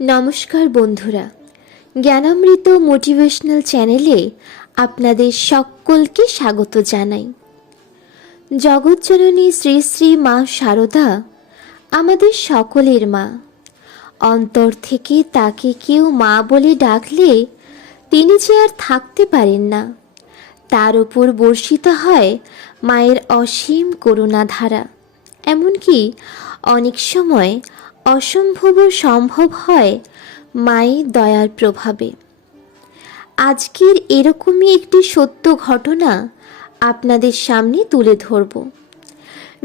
নমস্কার বন্ধুরা, জ্ঞানামৃত মোটিভেশনাল চ্যানেলে আপনাদের সকলকে স্বাগত জানাই। জগৎজননী শ্রী শ্রী মা শারদা আমাদের সকলের মা। অন্তর থেকে তাকে কেউ মা বলে ডাকলে তিনি যে আর থাকতে পারেন না। তার উপর বর্ষিত হয় মায়ের অসীম করুণাধারা। এমনকি অনেক সময় অসম্ভবও সম্ভব হয় মায়ের দয়ার প্রভাবে। আজকের এরকমই একটি সত্য ঘটনা আপনাদের সামনে তুলে ধরব।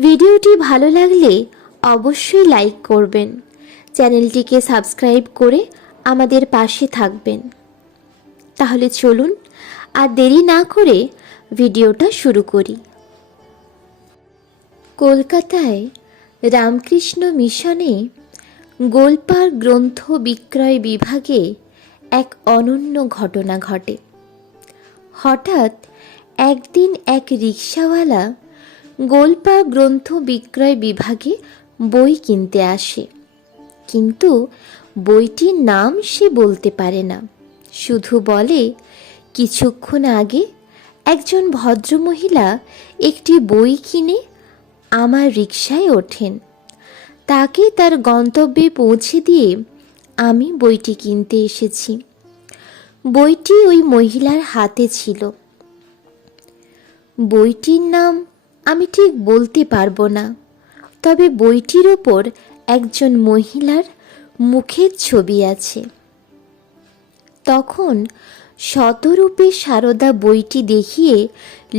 ভিডিওটি ভালো লাগলে অবশ্যই লাইক করবেন, চ্যানেলটিকে সাবস্ক্রাইব করে আমাদের পাশে থাকবেন। তাহলে চলুন আর দেরি না করে ভিডিওটা শুরু করি। কলকাতায় রামকৃষ্ণ মিশনে গোলপার গ্রন্থ বিক্রয় বিভাগে এক অনন্য ঘটনা ঘটে। হঠাৎ একদিন এক রিকশাওয়ালা গোলপার গ্রন্থ বিক্রয় বিভাগে বই কিনতে আসে, কিন্তু বইটির নাম সে বলতে পারে না। শুধু বলে, কিছুক্ষণ আগে একজন ভদ্রমহিলা একটি বই কিনে আমার রিকশায় ওঠেন। তাকে তার গন্তব্যে পৌঁছে দিয়ে আমি বইটি কিনতে এসেছি। বইটি ওই মহিলার হাতে ছিল। বইটির নাম আমি ঠিক বলতে পারবো না, তবে বইটির ওপর একজন মহিলার মুখের ছবি আছে। তখন শতরূপে সারদা বইটি দেখিয়ে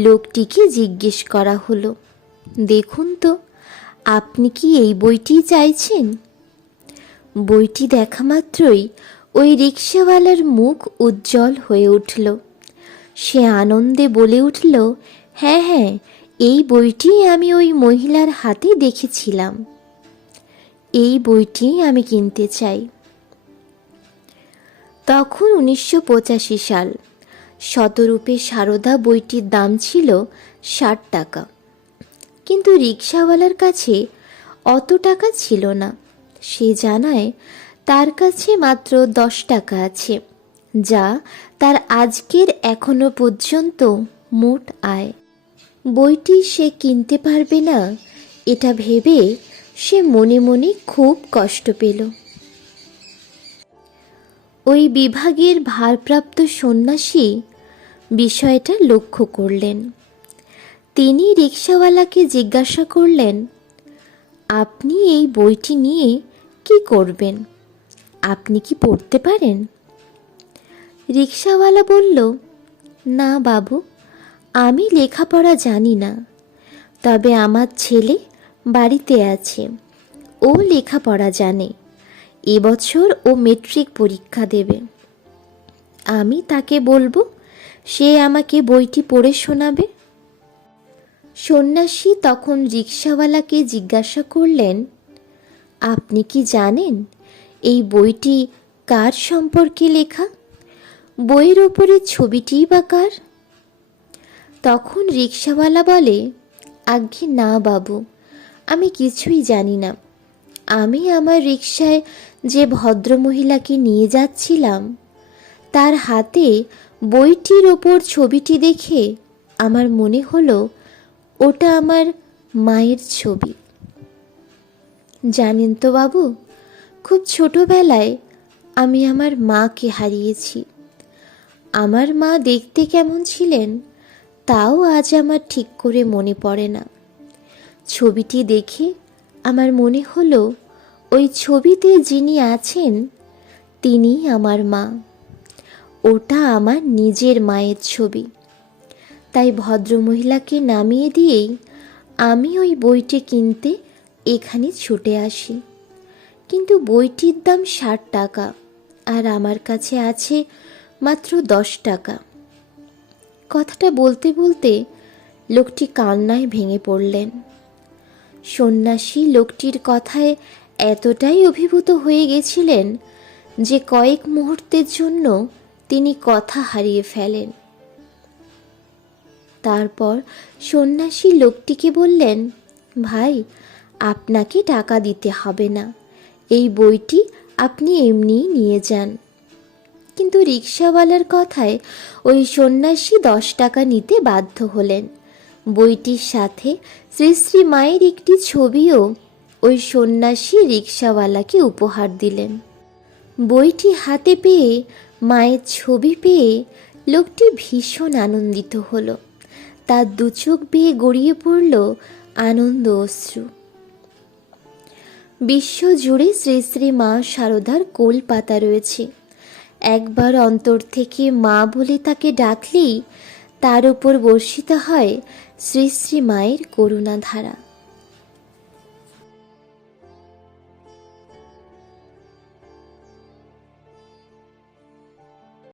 লোকটিকে জিজ্ঞেস করা হলো, দেখুন তো, আপনি কি এই বইটি চাইছেন? বইটি দেখা মাত্রই ওই রিকশাওয়ালার মুখ উজ্জ্বল হয়ে উঠল। সে আনন্দে বলে উঠল, হ্যাঁ হ্যাঁ, এই বইটি আমি ওই মহিলার হাতে দেখেছিলাম, এই বইটি আমি কিনতে চাই। তখন 1985 সাল। শতরূপে সারদা বইটির দাম ছিল 60 টাকা, কিন্তু রিকশাওয়ালার কাছে অত টাকা ছিল না। সে জানায় তার কাছে মাত্র 10 টাকা আছে, যা তার আজকের এখনো পর্যন্ত মোট আয়। বইটি সে কিনতে পারবে না এটা ভেবে সে মনে মনে খুব কষ্ট পেল। ওই বিভাগের ভারপ্রাপ্ত সন্ন্যাসী বিষয়টা লক্ষ্য করলেন। তিনি রিকশাওয়ালাকে জিজ্ঞাসা করলেন, আপনি এই বইটি নিয়ে কি করবেন? আপনি কি পড়তে পারেন? রিকশাওয়ালা বলল, না বাবু, আমি লেখাপড়া জানি না, তবে আমার ছেলে বাড়িতে আছে, ও লেখাপড়া জানে। এবছর ও মেট্রিক পরীক্ষা দেবে। আমি তাকে বলবো, সে আমাকে বইটি পড়ে শোনাবে। সন্ন্যাসী তখন রিকশাওয়ালাকে জিজ্ঞাসা করলেন, আপনি কি জানেন এই বইটি কার সম্পর্কে লেখা? বইয়ের ওপরে ছবিটি বা কার? তখন রিকশাওয়ালা বলে, আজ্ঞে না বাবু, আমি কিছুই জানি না। আমি আমার রিকশায় যে ভদ্রমহিলাকে নিয়ে যাচ্ছিলাম, তার হাতে বইটির ওপর ছবিটি দেখে আমার মনে হলো ওটা আমার মায়ের ছবি। জানেন তো বাবু, খুব ছোটবেলায় আমি আমার মাকে হারিয়েছি। আমার মা দেখতে কেমন ছিলেন তাও আজ আমার ঠিক করে মনে পড়ে না। ছবিটি দেখে আমার মনে হলো ওই ছবিতে যিনি আছেন তিনিই আমার মা। ওটা আমার নিজের মায়ের ছবি। তাই ভদ্রমহিলাকে নামিয়ে দিয়েই আমি ওই বইটি কিনতে এখানে ছুটে আসি। কিন্তু বইটির দাম 60 টাকা, আর আমার কাছে আছে মাত্র 10 টাকা। কথাটা বলতে বলতে লোকটি কান্নায় ভেঙে পড়লেন। সন্ন্যাসী লোকটির কথায় এতটাই অভিভূত হয়ে গেছিলেন যে কয়েক মুহূর্তের জন্য তিনি কথা হারিয়ে ফেলেন। তারপর সন্ন্যাসী লোকটিকে বললেন, ভাই, আপনাকে টাকা দিতে হবে না, এই বইটি আপনি এমনিই নিয়ে যান। কিন্তু রিকশাওয়ালার কথায় ওই সন্ন্যাসী 10 টাকা নিতে বাধ্য হলেন। বইটির সাথে শ্রী শ্রী মায়ের একটি ছবিও ওই সন্ন্যাসী রিকশাওয়ালাকে উপহার দিলেন। বইটি হাতে পেয়ে, মায়ের ছবি পেয়ে লোকটি ভীষণ আনন্দিত হলো। তার দু চোখ বেয়ে গড়িয়ে পড়ল আনন্দ অশ্রু। বিশ্বজুড়ে শ্রী শ্রী মা শারদার কোল পাতা রয়েছে। একবার অন্তর থেকে মা বলে তাকে ডাকলেই তার উপর বর্ষিত হয় শ্রী শ্রী মায়ের করুণাধারা।